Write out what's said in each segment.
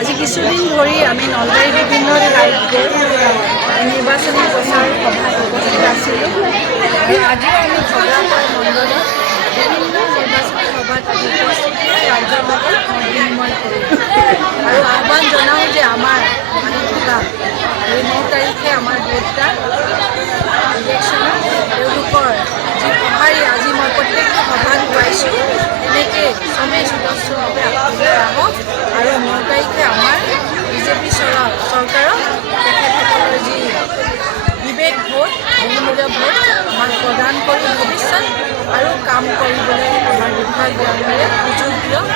আজি কিছুদিন ধৰি আমি নলবাৰীৰ বিভিন্ন ঠাইত গৈ নিৰ্বাচনী প্ৰচাৰ সভাত উপস্থিত আছিলোঁ আৰু আজিও আমি ভদ্ৰপাৰ মণ্ডলত বিভিন্ন নিৰ্বাচনী সভাত আজি উপস্থিত ৰাইজৰ লগত বিনিময় কৰিলোঁ আৰু আহ্বান জনাওঁ যে আমাৰ আহি থকা এই 9 তাৰিখে আমাৰ ভোটদান ইলেকশ্যনত তেওঁলোকৰ যি সঁহাৰি আজি মই প্ৰত্যেকটো সভাত পাইছোঁ এনেকৈ চবেই সদস্যভাৱে ওলাই আহক আৰু 9 তাৰিখে আমাৰ বিজেপি চৰকাৰক তেখেতসকলৰ যি বিবেক ভোট বহুমূলীয় ভোট আমাক প্ৰদান কৰি ভৱিষ্যত আৰু কাম কৰিবলৈ আমাৰ বিধায়ক ডাঙৰীয়াই সুযোগ দিয়ক।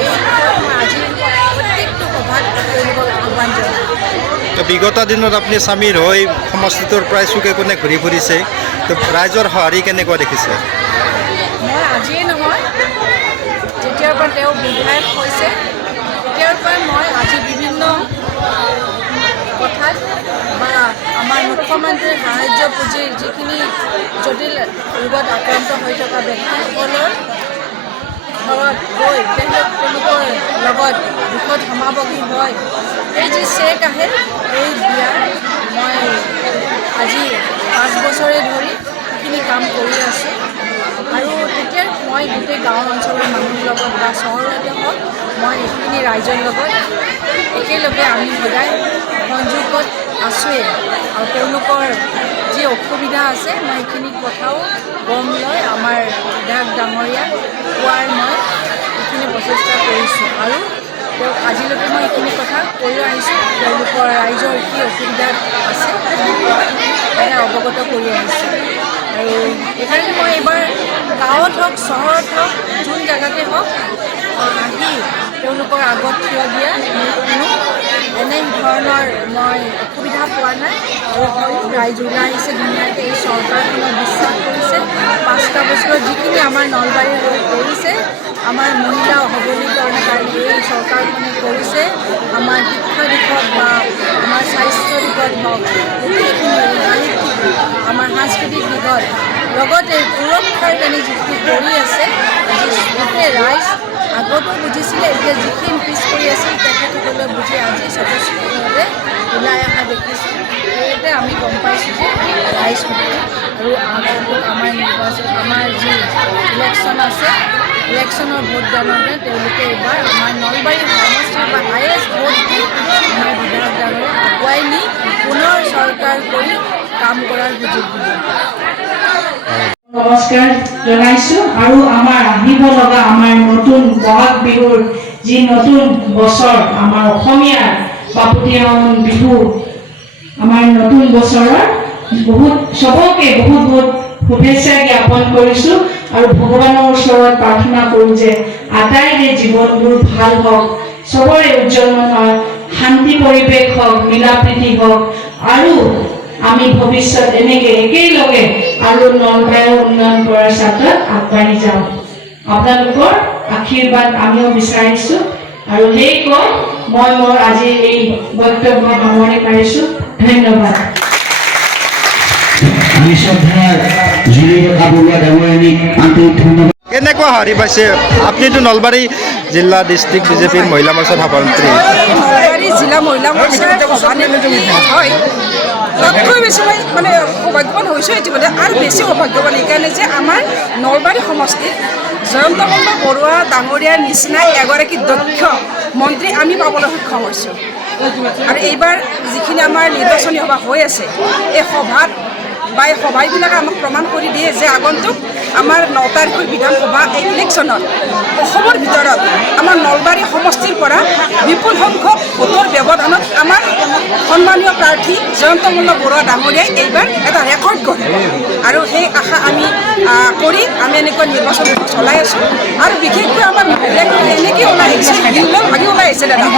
এই বিষয়ে মই আজি প্ৰত্যেকটো সভাত তেওঁলোকক আহ্বান জনাওঁ। বিগত দিনত আপুনি স্বামীৰ হৈ সমষ্টিটোৰ প্ৰায় চুকে কোণে ঘূৰি ফুৰিছে, ৰাইজৰ সঁহাৰি কেনেকুৱা দেখিছে? মই আজিয়ে নহয়, যেতিয়াৰ পৰা তেওঁ বিধায়ক হৈছে তেতিয়াৰ পৰাই মই আজি বিভিন্ন কথাত বা আমাৰ মুখ্যমন্ত্ৰীৰ সাহায্য পুঁজিৰ যিখিনি জটিল ৰোগত আক্ৰান্ত হৈ থকা ব্যক্তিসকলৰ ঘৰত গৈ তেওঁলোকৰ লগত দুখত সমাৱগী হয় এই যি চেক আহে এই দিয়া মই আজি 5 বছৰে ধৰি সেইখিনি কাম কৰি আছোঁ আৰু তেতিয়া মই গোটেই গাঁও অঞ্চলৰ মানুহৰ লগত বা চহৰতে হওক মই এইখিনি ৰাইজৰ লগত একেলগে আমি সদায় সংযোগত আছোঁৱেই আৰু তেওঁলোকৰ যি অসুবিধা আছে মই এইখিনি কথাও গম লৈ আমাৰ বিধায়ক ডাঙৰীয়া কোৱাৰ মই এইখিনি প্ৰচেষ্টা কৰিছোঁ আৰু তেওঁক আজিলৈকে মই এইখিনি কথা কৈ আহিছোঁ। তেওঁলোকৰ ৰাইজৰ কি অসুবিধা আছে মানে অৱগত কৰি আহিছোঁ আৰু সেইকাৰণে মই এইবাৰ গাঁৱত হওক চহৰত হওক যোন জেগাতে হওক আহি তেওঁলোকৰ আগত থিয় দিয়া কোনো এনে ধৰণৰ মই অসুবিধা পোৱা নাই আৰু হয়ো ৰাইজ ওলাই আহিছে ধুনীয়াকৈ এই চৰকাৰখনক বিশ্বাস কৰিছে। 5টা বছৰত যিখিনি আমাৰ নলবাৰীৰ হৈ কৰিছে আমাৰ মহিলা সবলীকৰণৰ কাৰণে এই চৰকাৰখনে কৰিছে আমাৰ শিক্ষা দিশত বা আমাৰ স্বাস্থ্য দিশত হওক গোটেইখিনি সাহিত্যিক আমাৰ সাংস্কৃতিক দিশত লগতে সুৰক্ষাৰ কাৰণে যিখিনি কৰি আছে গোটেই ৰাইজ আগতো বুজিছিলে এতিয়া যিখিনি পিছ কৰি আছিল তেখেতসকলে বুজি আজি স্বতঃস্ফূৰ্তভাৱে ওলাই অহা দেখিছোঁ। সেইতে আমি গম পাইছোঁ যে ৰাইজ আৰু আগন্তুক আমাৰ নিৰ্বাচন আমাৰ যি ইলেকশ্যন আছে ইলেকশ্যনৰ ভোটদানতে তেওঁলোকে এইবাৰ আমাৰ নলবাৰী সমষ্টিৰ বা হায়েষ্ট ভোট দি আমাৰ বিধায়ক ডাঙৰীয়াক আগুৱাই নি পুনৰ চৰকাৰ কৰি কাম কৰাৰ সুযোগ দিব। নমস্কাৰ জনাইছোঁ আৰু আমাৰ আহিব লগা আমাৰ নতুন বহাগ বিহুৰ যি নতুন বছৰ আমাৰ অসমীয়াৰ বাপতিসাহোন বিহু আমাৰ নতুন বছৰৰ চবকে বহুত শুভেচ্ছা জ্ঞাপন কৰিছোঁ আৰু ভগৱানৰ ওচৰত প্ৰাৰ্থনা কৰোঁ যে আটাইৰে জীৱনবোৰ ভাল হওক, চবৰে উজ্জ্বলময় হয়, শান্তি পৰিৱেশ হওক, মিলা প্ৰীতি হওক আৰু আমি ভৱিষ্যত এনেকৈ একেলগে আৰু নলবাৰীৰ উন্নয়ন কৰাৰ স্বাৰ্থত আগবাঢ়ি যাওঁ। আপোনালোকৰ আশীৰ্বাদ আমিও বিচাৰিছোঁ আৰু সেই কৈ মই মোৰ আজি এই বক্তব্য সামৰণি মাৰিছোঁ। ধন্যবাদ। কেনেকুৱা সঁহাৰি পাইছে? আপুনিতো নলবাৰী জিলা ডিষ্ট্ৰিক্ট বিজেপিৰ মহিলা মৰ্চাৰ সভানেত্ৰী। নলবাৰী জিলা মহিলা মৰ্চাৰ সভানেত্ৰী হয় তাতকৈ বেছি মই মানে সৌভাগ্যৱান হৈছোঁ ইতিমধ্যে আৰু বেছি সৌভাগ্যৱান এইকাৰণে যে আমাৰ নলবাৰী সমষ্টিত জয়ন্ত মল্ল বৰুৱা ডাঙৰীয়াৰ নিচিনা এগৰাকী দক্ষ মন্ত্ৰী আমি পাবলৈ সক্ষম হৈছোঁ আৰু এইবাৰ যিখিনি আমাৰ নিৰ্বাচনী সভা হৈ আছে এই সভাত বা এই সভাবিলাকে আমাক প্ৰমাণ কৰি দিয়ে যে আগন্তুক আমাৰ 9 তাৰিখৰ বিধানসভা এই ইলেকশ্যনত অসমৰ ভিতৰত আমাৰ নলবাৰী সমষ্টিৰ পৰা বিপুল সংখ্যক ভোটৰ ব্যৱধানত আমাৰ সন্মানীয় প্ৰাৰ্থী জয়ন্ত মল্ল বৰুৱা ডাঙৰীয়াই এইবাৰ এটা ৰেকৰ্ড গঢ়িব আৰু সেই আশা আমি কৰি আমি এনেকৈ নিৰ্বাচন চলাই আছোঁ আৰু বিশেষকৈ আমাৰ মহিলাসকলে এনেকৈ ওলাই আহিছে ভাগি ওলাই আহিছে দাদা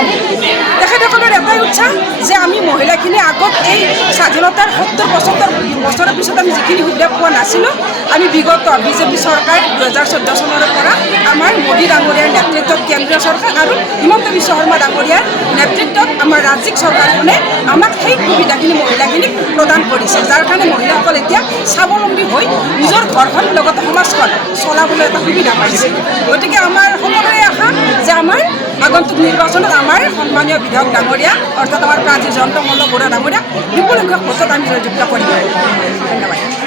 তেখেতসকলৰ এটা এটাই উৎসাহ যে আমি মহিলাখিনি আগত এই স্বাধীনতাৰ 70-75 বছৰৰ পিছত আমি যিখিনি সুবিধা পোৱা নাছিলোঁ, আমি বিগত বিজেপি চৰকাৰ 2014 চনৰ পৰা আমাৰ মোদী ডাঙৰীয়াৰ নেতৃত্বত কেন্দ্ৰীয় চৰকাৰ আৰু হিমন্ত বিশ্ব শৰ্মা ডাঙৰীয়াৰ নেতৃত্বত আমাৰ ৰাজ্যিক চৰকাৰখনে আমাক সেই সুবিধাখিনি মহিলাখিনিক প্ৰদান কৰিছে, যাৰ কাৰণে মহিলাসকল এতিয়া স্বাৱলম্বী হৈ নিজৰ ঘৰখন লগতে সমাজখন চলাবলৈ এটা সুবিধা পাইছে। গতিকে আমাৰ সকলোৰে আশা যে আমাৰ আগন্তুক নিৰ্বাচনত আমাৰ সন্মানীয় বিধায়ক ডাঙৰীয়া অৰ্থাৎ আমাৰ প্ৰাৰ্থী জয়ন্ত মল্ল বৰুৱা ডাঙৰীয়া বিপুল সংখ্যক ভোটত আমি জয়যুক্ত কৰিব। ধন্যবাদ।